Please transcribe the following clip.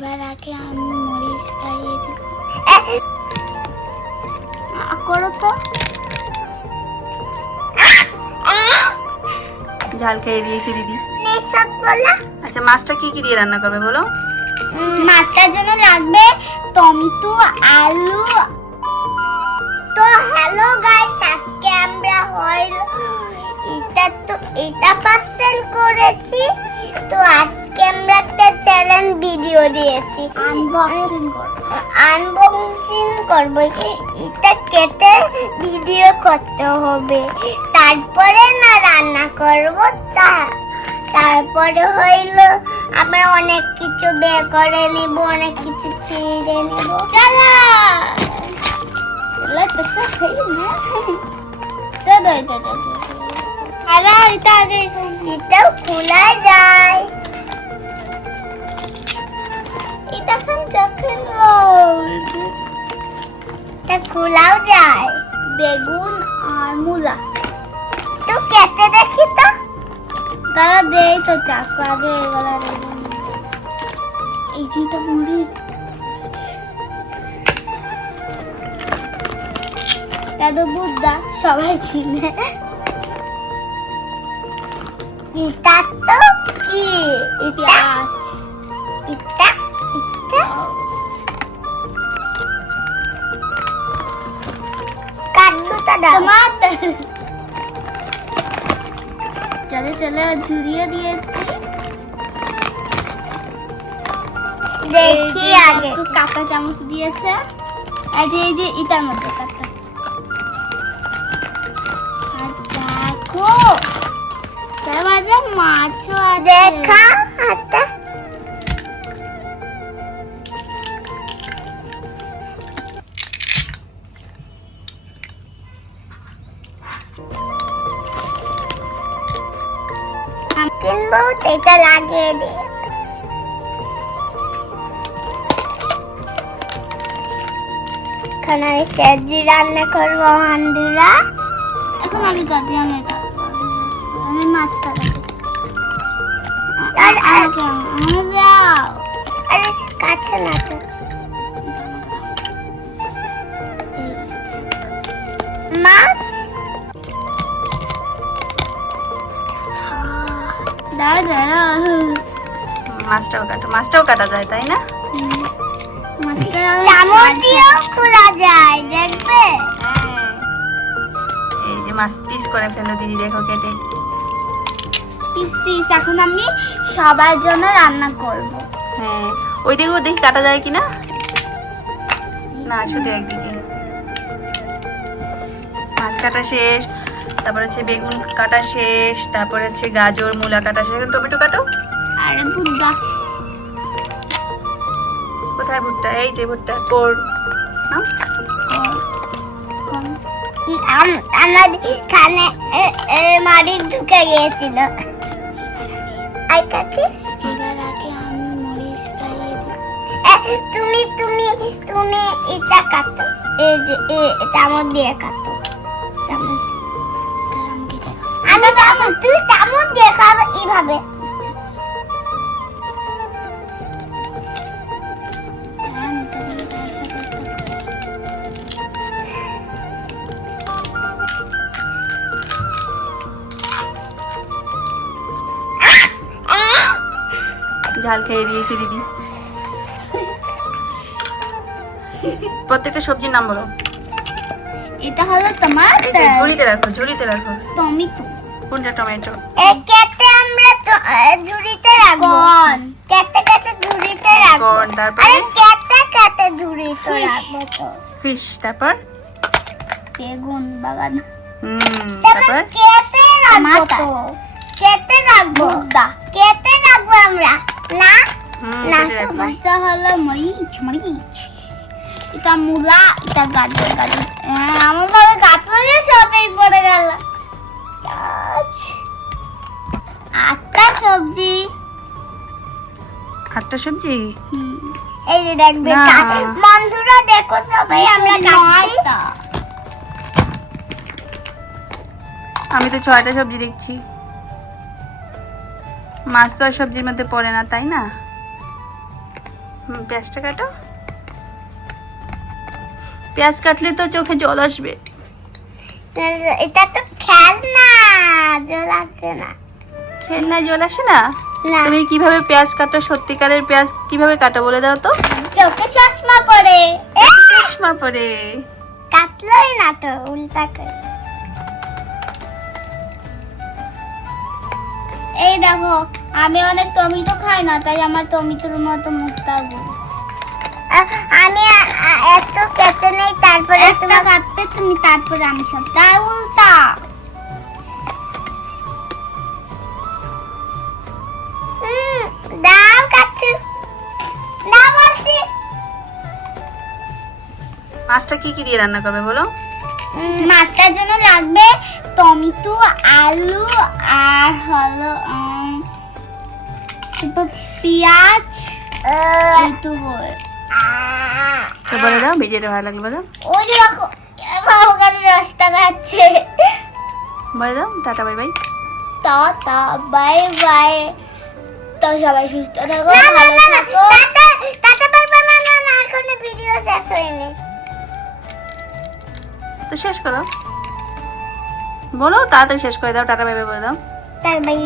এবার আগে আমি মরিচ খাইয়ে দিব করো তো। ঝাল খেয়ে দিয়েছি দিদি। আচ্ছা মাছটা কি কি দিয়ে রান্না করবে বলো? মাছটার জন্য লাগবে টমেটো আলু। তো হ্যালো গাইস আজকে আমরা হইল এটা তো এটা পার্সেল করেছি। তো আজকে আমরা চ্যালেঞ্জ ভিডিও দিয়েছি। আনবক্সিং করব। আনবক্সিং করব। এটা কেটে ভিডিও করতে হবে। তারপরে না রান্না করব তা। তারপরে হইল আমরা অনেক কিছু বের করে নিব অনেক কিছু ছিঁড়ে নিব। চলো! এটা খোলা যায়। এটা খোলাও যায় বেগুন আর মূলা তো কেটে দেখি তো দাদা দেই তো চাকু আগে এই যেটা মরিচ দাদু বুদ্ধা সবাই চিনে এটা তো কি? পেঁয়াজ টমাটার চলে চলে ঝুড়িয়ে দিয়েছি। দেখি আগে। একটু চামচ দিয়েছে। আর যে এই যে ইটার মধ্যে আর দেখো তার মাঝে মাছও আছে। দেখা কিনবো এটা লাগিয়ে দে। আমি সবজি রান্না করব এখন আমি আমি আমি মাছটা মাছটাও কাটো মাছটাও কাটা যায় তাই না? খোলা যায় দেখবে? হ্যাঁ। এই যে মাছ পিস করে ফেলো দিদি দেখো কেটে। পিস পিস এখন আমি সবার জন্য রান্না করব। হ্যাঁ ওই দিকেও দেখি কাটা যায় কিনা? না শুধু একদিকে। মাছ কাটা শেষ। তারপর হচ্ছে বেগুন কাটা শেষ তারপর হচ্ছে গাজর মূলা কাটা শেষ এখন টমেটো কাটো? আরে বুদ্ধা কোথায় ভুট্টা? এই যে ভুট্টা কোর। আমার খানে মারি ঢুকে গিয়েছিল। আর কাছে। এবার আগে আমি মরিচ খাইয়ে দিই। তুমি তুমি তুমি এটা কাটো। এই যে এ চামচ দিয়ে কাটো। চামচ তুই চামচ দিয়ে খাবে এইভাবে ঝাল খেয়ে দিয়েছি দিদি। প্রত্যেকটা সবজির নাম বলো। এটা হলো যে ঝুড়িতে রাখো ঝুড়িতে রাখো। টমেটো। কোনটা টমেটো? কেটে আমরা ঝুড়িতে রাখব। কোন কেটে কেটে ঝুড়িতে রাখব। কর্ন তারপরে? আরে কেটে কেটে ঝুড়িতে রাখব তো। ফিশ তারপর? বেগুন বাগান। হুম তারপর কেটে রাখব তো। কেটে রাখব। কেটে রাখব আমরা। না? না এটা হলো মরিচ মরিচ। এটা মূলা এটা গাজর গাজর। হ্যাঁ আমার ভাবে গাজরে সবই পড়ে গেল। আচ্ছা। আটটা সবজি। আটটা সবজি? এই যে দেখবে বন্ধুরা দেখো সবাই আমরা কাটছি। আমি তো ছয়টা সবজি দেখছি। মাছ তো আর সবজির মধ্যে পড়ে না তাই না? হুম পেঁয়াজটা কাটো। পেঁয়াজ কাটলে তো চোখে জল আসবে। এটা তো খেলনা জল আসছে না। খেলনা জল আসে না? না। তুমি কীভাবে পেঁয়াজ কাটো? সত্যিকারের পেঁয়াজ কীভাবে কাটো বলে দাও তো। চোখে চশমা পরে। চশমা পরে। কাটলোই না তো উল্টা করে। এই দেখো আমি অনেক টমেটো খাই না তাই আমার টমেটোর মতো মুখটা আমি এত কেটে নেই তারপরে একটা কাটতে তুমি তারপরে আমি সব তাই উল্টা দাও কাটছি। দাও বলছি। মাছটা কি কি দিয়ে রান্না করবে বলো? মাছটার জন্য লাগবে টমেটো আলু আর হলো পেঁয়াজ এইটুকু তো বলে দাও ভিডিওটা ভালো লাগল বলে দাও। ওই যে দেখো বাবু রাস্তা বলে দাও tata bye bye. Tata bye bye. তো সবাই সুস্থ থাকো ভালো থাকো। টাটা বাই বাই না না না এখনও ভিডিও শেষ হয়নি। তো শেষ করো। বলো তাড়াতাড়ি শেষ করে দাও টাটা বাই বাই বলে দাও। Tata bye.